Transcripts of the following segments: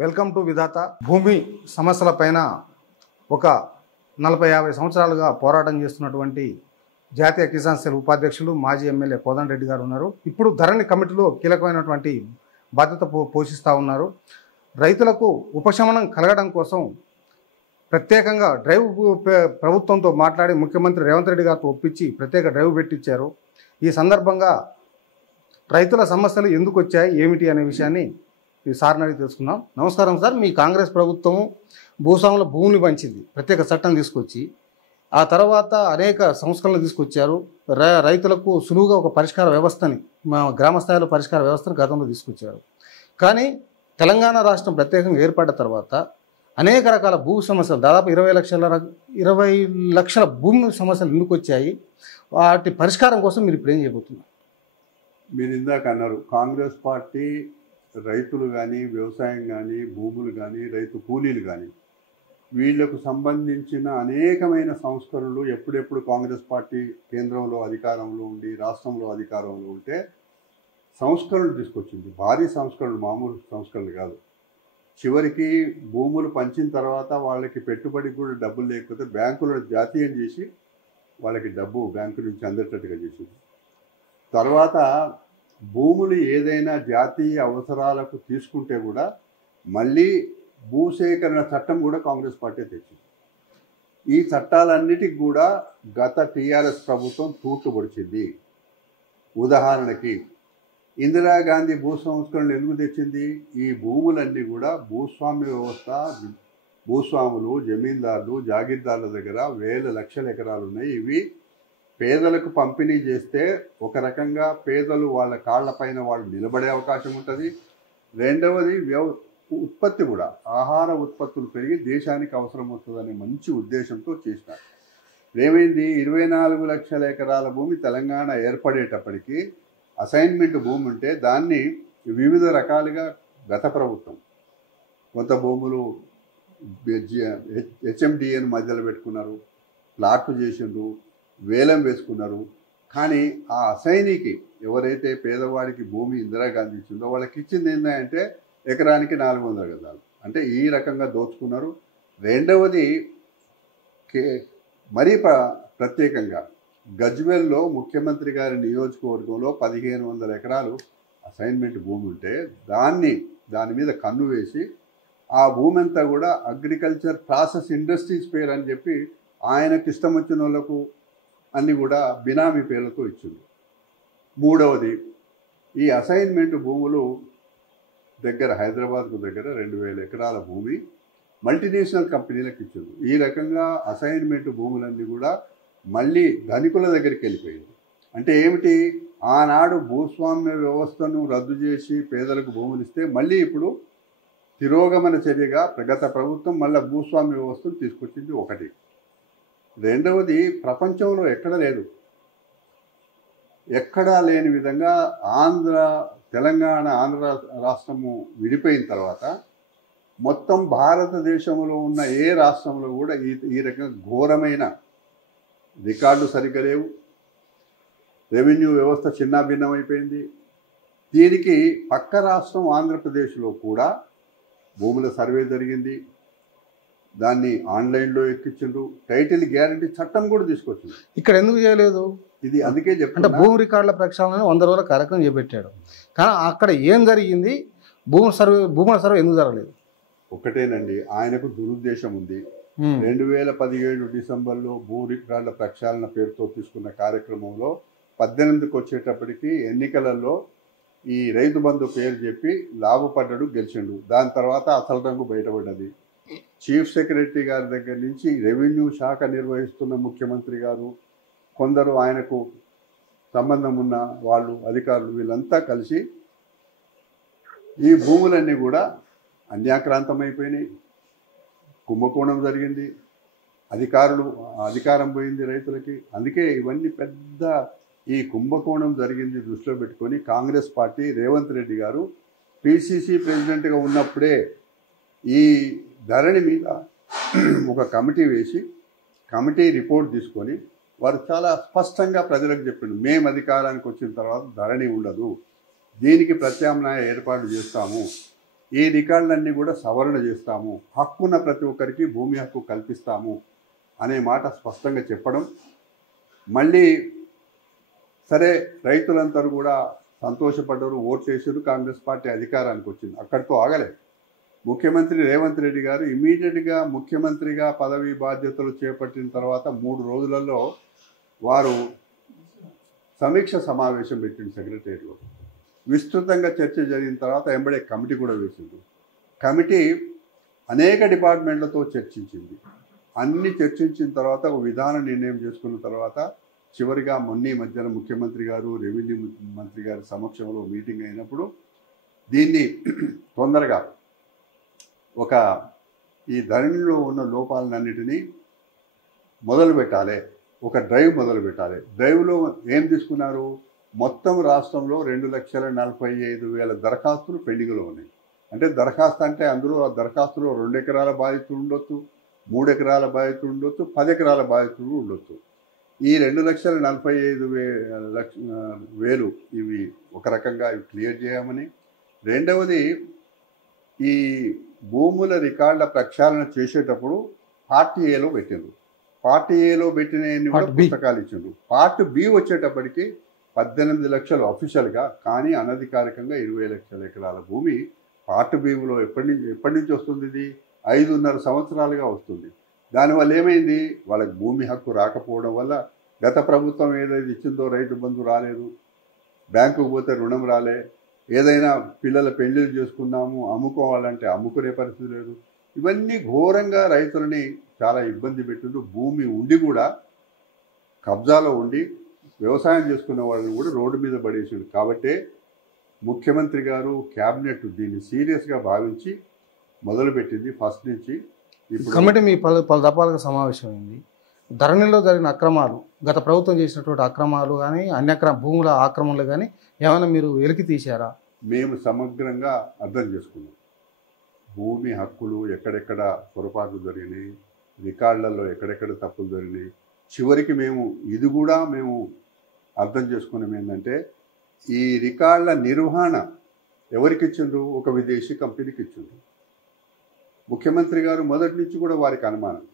Welcome to విధాత. భూమి సమస్యలపైన ఒక 40-50 సంవత్సరాలుగా పోరాటం చేస్తున్నటువంటి జాతీయ కిసాన్ సెల్ ఉపాధ్యక్షులు మాజీ ఎమ్మెల్యే కోదండరెడ్డి గారు ఉన్నారు. ఇప్పుడు ధరణి కమిటీలో కీలకమైనటువంటి బాధ్యత పోషిస్తూ ఉన్నారు. రైతులకు ఉపశమనం కలగడం కోసం ప్రత్యేకంగా డ్రైవ్ ప్రభుత్వంతో మాట్లాడి ముఖ్యమంత్రి రేవంత్ రెడ్డి గారితో ఒప్పించి ప్రత్యేక డ్రైవ్ పెట్టించారు. ఈ సందర్భంగా రైతుల సమస్యలు ఎందుకు వచ్చాయి ఏమిటి అనే విషయాన్ని ఈ సార్ని అడిగి తెలుసుకుందాం. నమస్కారం సార్. మీ కాంగ్రెస్ ప్రభుత్వం భూస్వాముల భూమిని పంచింది, ప్రత్యేక చట్టం తీసుకొచ్చి ఆ తర్వాత అనేక సంస్కరణలు తీసుకొచ్చారు. రైతులకు సులువుగా ఒక పరిష్కార వ్యవస్థని, గ్రామ స్థాయిలో పరిష్కార వ్యవస్థను గతంలో తీసుకొచ్చారు. కానీ తెలంగాణ రాష్ట్రం ప్రత్యేకంగా ఏర్పడ్డ తర్వాత అనేక రకాల భూ సమస్యలు, దాదాపు 20 లక్షల భూమి సమస్యలు ఎందుకు వచ్చాయి? వాటి పరిష్కారం కోసం మీరు ఇప్పుడు ఏం చేయబోతున్నారు? మీరు ఇందాక అన్నారు కాంగ్రెస్ పార్టీ రైతులు కానీ, వ్యవసాయం కానీ, భూములు కానీ, రైతు కూలీలు కానీ వీళ్లకు సంబంధించిన అనేకమైన సంస్కరణలు ఎప్పుడెప్పుడు కాంగ్రెస్ పార్టీ కేంద్రంలో అధికారంలో ఉండి రాష్ట్రంలో అధికారంలో ఉంటే సంస్కరణలు తీసుకొచ్చింది. భారీ సంస్కరణలు, మామూలు సంస్కరణలు కాదు. చివరికి భూములు పంచిన తర్వాత వాళ్ళకి పెట్టుబడికి కూడా డబ్బులు లేకపోతే బ్యాంకులను జాతీయం చేసి వాళ్ళకి డబ్బు బ్యాంకు నుంచి అందేటట్టుగా చేసింది. తర్వాత భూములు ఏదైనా జాతీయ అవసరాలకు తీసుకుంటే కూడా మళ్ళీ భూసేకరణ చట్టం కూడా కాంగ్రెస్ పార్టీ తెచ్చింది. ఈ చట్టాలన్నిటికి కూడా గత టీఆర్ఎస్ ప్రభుత్వం తూట్లు పొడిచింది. ఉదాహరణకి ఇందిరాగాంధీ భూ సంస్కరణలు ఎందుకు తెచ్చింది? ఈ భూములన్నీ కూడా భూస్వామ్య వ్యవస్థ, భూస్వాములు, జమీందారులు, జాగీర్దారుల దగ్గర వేల లక్షల ఎకరాలు ఉన్నాయి. ఇవి పేదలకు పంపిణీ చేస్తే ఒక రకంగా పేదలు వాళ్ళ కాళ్లపైన వాళ్ళు నిలబడే అవకాశం ఉంటుంది. రెండవది ఉత్పత్తి కూడా, ఆహార ఉత్పత్తులు పెరిగి దేశానికి అవసరం వస్తుందనే మంచి ఉద్దేశంతో చేసినారు. ఏమైంది? 24 లక్షల ఎకరాల భూమి తెలంగాణ ఏర్పడేటప్పటికీ అసైన్మెంట్ భూమి ఉంటే దాన్ని వివిధ రకాలుగా గత ప్రభుత్వం కొంత భూములు హెచ్ఎండిఏను మధ్యలో పెట్టుకున్నారు, ప్లాట్లు చేసిండ్రు, వేలం వేసుకున్నారు. కానీ ఆ అసైనీకి ఎవరైతే పేదవాడికి భూమి ఇందిరాగాంధీ ఇచ్చిందో వాళ్ళకి ఇచ్చింది ఏంటంటే ఎకరానికి 400 గజాలు. అంటే ఈ రకంగా దోచుకున్నారు. రెండవది మరీ ప్రత్యేకంగా గజ్వేల్లో ముఖ్యమంత్రి గారి నియోజకవర్గంలో 1500 ఎకరాలు అసైన్మెంట్ భూమి ఉంటే దాని మీద కన్ను వేసి ఆ భూమి అంతా కూడా అగ్రికల్చర్ ప్రాసెస్ ఇండస్ట్రీస్ పేరు అని చెప్పి ఆయనకు ఇష్టం వచ్చిన వాళ్ళకు అన్నీ కూడా బినామీ పేర్లతో ఇచ్చింది. మూడవది ఈ అసైన్మెంట్ భూములు దగ్గర హైదరాబాద్కు దగ్గర 2000 ఎకరాల భూమి మల్టీనేషనల్ కంపెనీలకు ఇచ్చింది. ఈ రకంగా అసైన్మెంట్ భూములన్నీ కూడా మళ్ళీ ధనికుల దగ్గరికి వెళ్ళిపోయింది. అంటే ఏమిటి? ఆనాడు భూస్వామ్య వ్యవస్థను రద్దు చేసి పేదలకు భూములు ఇస్తే మళ్ళీ ఇప్పుడు తిరోగమన చర్యగా గత ప్రభుత్వం మళ్ళీ భూస్వామ్య వ్యవస్థను తీసుకొచ్చింది. ఒకటి. రెండవది ప్రపంచంలో ఎక్కడా లేని విధంగా తెలంగాణ ఆంధ్ర రాష్ట్రము విడిపోయిన తర్వాత మొత్తం భారతదేశంలో ఉన్న ఏ రాష్ట్రంలో కూడా ఈ రకంగా ఘోరమైన రికార్డు సరిగ్గా లేవు. రెవెన్యూ వ్యవస్థ చిన్నాభిన్నమైపోయింది. దీనికి పక్క రాష్ట్రం ఆంధ్రప్రదేశ్లో కూడా భూముల సర్వే జరిగింది. దాన్ని ఆన్లైన్లో ఎక్కించిండ్రు. టైటిల్ గ్యారంటీ చట్టం కూడా తీసుకొచ్చింది. ఇక్కడ ఎందుకు చేయలేదు? ఇది అందుకే అంటే భూమి రికార్డుల ప్రక్షాళన 100 రోజుల కార్యక్రమం చేపట్టాడు. కానీ అక్కడ ఏం జరిగింది? భూముల సర్వే ఎందుకు జరగలేదు? ఒకటేనండి, ఆయనకు దురుద్దేశం ఉంది. 2017 డిసెంబర్లో భూ రికార్డుల ప్రక్షాళన పేరుతో తీసుకున్న కార్యక్రమంలో 18కి వచ్చేటప్పటికి ఎన్నికలలో ఈ రైతు బంధు పేరు చెప్పి లాభపడ్డాడు, గెలిచిండు. దాని తర్వాత అసలు రంగు బయటపడ్డది. చీఫ్ సెక్రటరీ గారి దగ్గర నుంచి రెవెన్యూ శాఖ నిర్వహిస్తున్న ముఖ్యమంత్రి గారు, కొందరు ఆయనకు సంబంధం ఉన్న వాళ్ళు, అధికారులు, వీళ్ళంతా కలిసి ఈ భూములన్నీ కూడా అన్యాక్రాంతమైపోయినాయి. కుంభకోణం జరిగింది. అధికారం పోయింది రైతులకి. అందుకే ఇవన్నీ పెద్ద ఈ కుంభకోణం జరిగింది దృష్టిలో పెట్టుకొని కాంగ్రెస్ పార్టీ రేవంత్ రెడ్డి గారు పిసిసి ప్రెసిడెంట్గా ఉన్నప్పుడే ఈ ధరణి మీద ఒక కమిటీ వేసి కమిటీ రిపోర్ట్ తీసుకొని వారు చాలా స్పష్టంగా ప్రజలకు చెప్పిండు, మేము అధికారానికి వచ్చిన తర్వాత ధరణి ఉండదు, దీనికి ప్రత్యామ్నాయ ఏర్పాటు చేస్తాము ఈ రికార్డులన్నీ కూడా సవరణ చేస్తాము, హక్కున్న ప్రతి ఒక్కరికి భూమి హక్కు కల్పిస్తాము అనే మాట స్పష్టంగా చెప్పడం. మళ్ళీ సరే రైతులందరూ కూడా సంతోషపడ్డారు, ఓట్లేసారు, కాంగ్రెస్ పార్టీ అధికారానికి వచ్చింది. అక్కడితో ఆగలేదు. ముఖ్యమంత్రి రేవంత్ రెడ్డి గారు ఇమీడియట్గా ముఖ్యమంత్రిగా పదవి బాధ్యతలు చేపట్టిన తర్వాత 3 రోజులలో వారు సమీక్ష సమావేశం పెట్టింది సెక్రటరీలో. విస్తృతంగా చర్చ జరిగిన తర్వాత ఎంబడే కమిటీ కూడా వేసింది. కమిటీ అనేక డిపార్ట్మెంట్లతో చర్చించింది. అన్ని చర్చించిన తర్వాత ఒక విధాన నిర్ణయం చేసుకున్న తర్వాత చివరిగా మొన్న మధ్యాహ్న ముఖ్యమంత్రి గారు రెవెన్యూ మంత్రి గారి సమక్షంలో మీటింగ్ అయినప్పుడు దీన్ని తొందరగా ఈ ధరణిలో ఉన్న లోపాలన్నిటినీ మొదలు పెట్టాలి, ఒక డ్రైవ్ మొదలు పెట్టాలి. డ్రైవ్లో ఏం తీసుకున్నారు? మొత్తం రాష్ట్రంలో 2,45,000 దరఖాస్తులు పెండింగ్లో ఉన్నాయి. అంటే దరఖాస్తు అంటే అందులో ఆ దరఖాస్తులో 2 ఎకరాల బాధితులు ఉండొచ్చు, 3 ఎకరాల బాధితులు ఉండొచ్చు, 10 ఎకరాల బాధితులు ఉండొచ్చు. ఈ 2,45,000 ఇవి ఒక రకంగా క్లియర్ చేయమని. రెండవది, ఈ భూముల రికార్డుల ప్రక్షాళన చేసేటప్పుడు పార్ట్ ఏలో పెట్టిండ్రు. పార్ట్ ఏలో పెట్టిన కూడా పుస్తకాలు ఇచ్చిండ్రు. పార్ట్ బి వచ్చేటప్పటికి 18 లక్షలు అఫీషియల్గా, కానీ అనధికారికంగా 20 లక్షల ఎకరాల భూమి పార్ట్ బిలో ఎప్పటి నుంచి వస్తుంది? ఇది 5.5 సంవత్సరాలుగా వస్తుంది. దానివల్ల ఏమైంది? వాళ్ళకి భూమి హక్కు రాకపోవడం వల్ల గత ప్రభుత్వం ఏదైతే ఇచ్చిందో రైతు బంధు రాలేదు, బ్యాంకుకు పోతే రుణం రాలే, ఏదైనా పిల్లల పెళ్లిళ్ళు చేసుకున్నాము అమ్ముకోవాలంటే అమ్ముకునే పరిస్థితి లేదు. ఇవన్నీ ఘోరంగా రైతులని చాలా ఇబ్బంది పెట్టిండ్రు. భూమి ఉండి కూడా కబ్జాలో ఉండి వ్యవసాయం చేసుకునే వాళ్ళని కూడా రోడ్డు మీద పడేసాడు. కాబట్టే ముఖ్యమంత్రి గారు క్యాబినెట్ దీన్ని సీరియస్గా భావించి మొదలుపెట్టింది. ఫస్ట్ నుంచి ఇప్పుడు కమిటీ మీ పలు దఫాలుగా సమావేశమైంది. ధరణిలో జరిగిన అక్రమాలు, గత ప్రభుత్వం చేసినటువంటి అక్రమాలు కానీ భూముల ఆక్రమణలు కానీ ఏమైనా మీరు వెలికి తీశారా? మేము సమగ్రంగా అర్థం చేసుకున్నాం. భూమి హక్కులు ఎక్కడెక్కడ పొరపాట్లు జరిగినాయి, రికార్డులలో ఎక్కడెక్కడ తప్పులు జరిగినాయి. చివరికి ఇది కూడా మేము అర్థం చేసుకున్నాం. ఏంటంటే ఈ రికార్డుల నిర్వహణ ఎవరికి ఇచ్చిండ్రు? ఒక విదేశీ కంపెనీకి ఇచ్చిండ్రు. ముఖ్యమంత్రి గారు మొదటి నుంచి కూడా వారికి అనుమానం,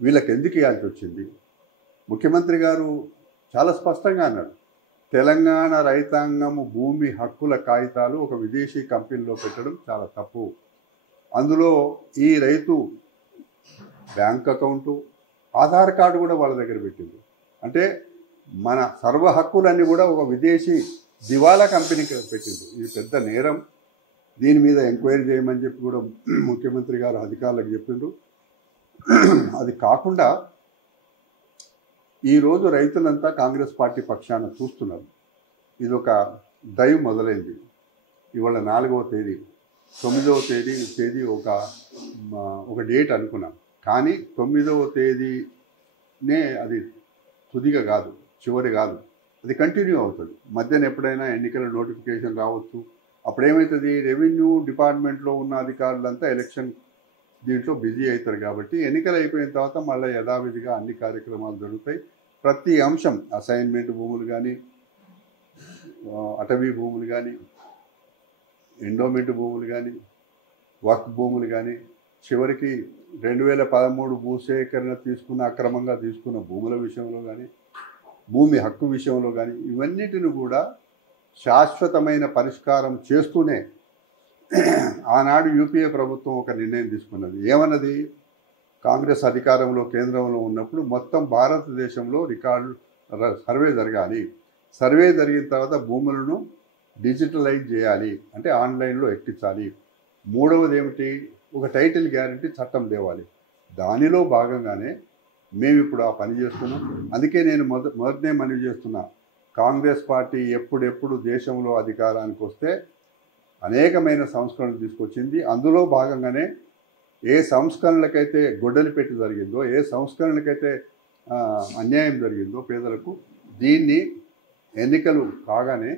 వీళ్ళకి ఎందుకు ఇవ్వాల్సి వచ్చింది? ముఖ్యమంత్రి గారు చాలా స్పష్టంగా అన్నాడు, తెలంగాణ రైతాంగము భూమి హక్కుల కాగితాలు ఒక విదేశీ కంపెనీలో పెట్టడం చాలా తప్పు. అందులో ఈ రైతు బ్యాంక్ అకౌంటు, ఆధార్ కార్డు కూడా వాళ్ళ దగ్గర పెట్టింది. అంటే మన సర్వ హక్కులన్నీ కూడా ఒక విదేశీ దివాలా కంపెనీకి పెట్టింది. ఇది పెద్ద నేరం. దీని మీద ఎంక్వైరీ చేయమని చెప్పి కూడా ముఖ్యమంత్రి గారు అధికారులకు చెప్పిండ్రు. అది కాకుండా ఈరోజు రైతులంతా కాంగ్రెస్ పార్టీ పక్షాన చూస్తున్నారు. ఇది ఒక డ్రైవ్ మొదలైంది. ఇవాళ 4వ తేదీ, 9వ తేదీ ఒక డేట్ అనుకున్నాం. కానీ 9వ తేదీనే అది తుదిగా కాదు, చివరి కాదు, అది కంటిన్యూ అవుతుంది. మధ్యన ఎప్పుడైనా ఎన్నికల నోటిఫికేషన్ రావచ్చు. అప్పుడేమవుతుంది? రెవెన్యూ డిపార్ట్మెంట్లో ఉన్న అధికారులంతా ఎలక్షన్ దీంట్లో బిజీ అవుతారు. కాబట్టి ఎన్నికలు అయిపోయిన తర్వాత మళ్ళీ యథావిధిగా అన్ని కార్యక్రమాలు జరుగుతాయి. ప్రతి అంశం, అసైన్మెంట్ భూములు కానీ, అటవీ భూములు కానీ, ఎండోమెంట్ భూములు కానీ, వక్ఫ్ భూములు కానీ, చివరికి 2013 భూసేకరణ అక్రమంగా తీసుకున్న భూముల విషయంలో కానీ, భూమి హక్కు విషయంలో కానీ, ఇవన్నిటిని కూడా శాశ్వతమైన పరిష్కారం చేస్తూనే ఆనాడు యూపీఏ ప్రభుత్వం ఒక నిర్ణయం తీసుకున్నది. ఏమన్నది? కాంగ్రెస్ అధికారంలో కేంద్రంలో ఉన్నప్పుడు మొత్తం భారతదేశంలో రికార్డు సర్వే జరగాలి. సర్వే జరిగిన తర్వాత భూములను డిజిటలైజ్ చేయాలి, అంటే ఆన్లైన్లో ఎక్కించాలి. మూడవది ఏమిటి? ఒక టైటిల్ గ్యారంటీ చట్టం తేవాలి. దానిలో భాగంగానే మేము ఇప్పుడు ఆ పని చేస్తున్నాం. అందుకే నేను మొదటనే మనవి చేస్తున్నా, కాంగ్రెస్ పార్టీ ఎప్పుడెప్పుడు దేశంలో అధికారానికి వస్తే అనేకమైన సంస్కరణలు తీసుకొచ్చింది. అందులో భాగంగానే ఏ సంస్కరణలకైతే గొడ్డలి పెట్టి జరిగిందో, ఏ సంస్కరణలకైతే అన్యాయం జరిగిందో పేదలకు, దీన్ని ఎన్నికలు కాగానే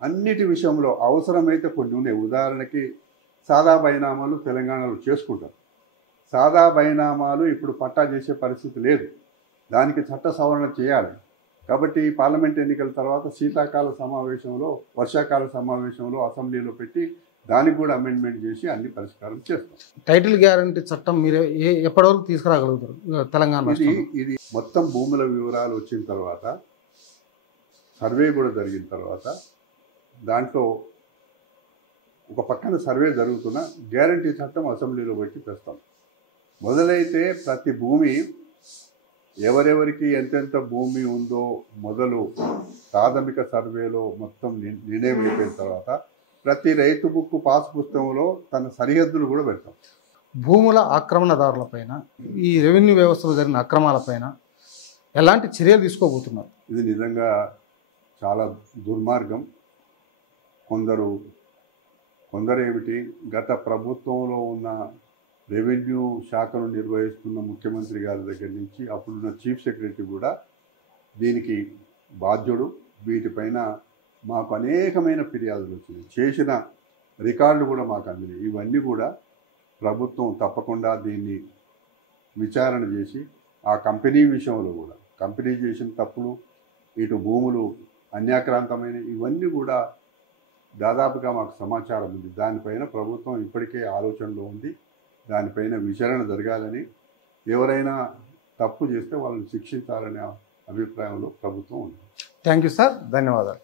అన్నిటి విషయంలో అవసరమైతే కొన్ని ఉన్నాయి. ఉదాహరణకి సాదా బైనామాలు తెలంగాణలో చేసుకుంటారు. సాదా బైనామాలు ఇప్పుడు పట్టా చేసే పరిస్థితి లేదు. దానికి చట్ట సవరణ చేయాలి. కాబట్టి పార్లమెంట్ ఎన్నికల తర్వాత శీతాకాల సమావేశంలో, వర్షాకాల సమావేశంలో అసెంబ్లీలో పెట్టి దానికి కూడా అమెండ్మెంట్ చేసి అన్ని పరిష్కారం చేస్తాం. టైటిల్ గ్యారంటీ చట్టం మీరు ఎప్పటివరకు తీసుకురాగలుగుతారు తెలంగాణ రాష్ట్రంలో? ఇది మొత్తం భూముల వివరాలు వచ్చిన తర్వాత, సర్వే కూడా జరిగిన తర్వాత, దాంట్లో ఒక పక్కన సర్వే జరుగుతున్న గ్యారంటీ చట్టం అసెంబ్లీలో పెట్టి తెస్తాం. మొదలైతే ప్రతి భూమి ఎవరెవరికి ఎంతెంత భూమి ఉందో మొదలు ప్రాథమిక సర్వేలో మొత్తం నిర్ణయం అయిపోయిన తర్వాత ప్రతి రైతు బుక్ పాస్ పుస్తకంలో తన సరిహద్దులు కూడా పెడతాం. భూముల ఆక్రమణదారులపైన, ఈ రెవెన్యూ వ్యవస్థలో జరిగిన అక్రమాలపైన ఎలాంటి చర్యలు తీసుకోబోతున్నారు? ఇది నిజంగా చాలా దుర్మార్గం. కొందరేమిటి, గత ప్రభుత్వంలో ఉన్న రెవెన్యూ శాఖను నిర్వహిస్తున్న ముఖ్యమంత్రి గారి దగ్గర నుంచి అప్పుడున్న చీఫ్ సెక్రటరీ కూడా దీనికి బాధ్యుడు. వీటిపైన మాకు అనేకమైన ఫిర్యాదులు వచ్చినాయి, చేసిన రికార్డులు కూడా మాకు అందినాయి. ఇవన్నీ కూడా ప్రభుత్వం తప్పకుండా దీన్ని విచారణ చేసి ఆ కంపెనీ విషయంలో కూడా, కంపెనీ చేసిన తప్పులు, ఇటు భూములు అన్యాక్రాంతమైన ఇవన్నీ కూడా దాదాపుగా మాకు సమాచారం ఉంది. దానిపైన ప్రభుత్వం ఇప్పటికే ఆలోచనలో ఉంది. దానిపైన విచారణ జరగాలని, ఎవరైనా తప్పు చేస్తే వాళ్ళని శిక్షించాలనే అభిప్రాయంలో ప్రభుత్వం ఉంది. థ్యాంక్ యూ సార్, ధన్యవాదాలు.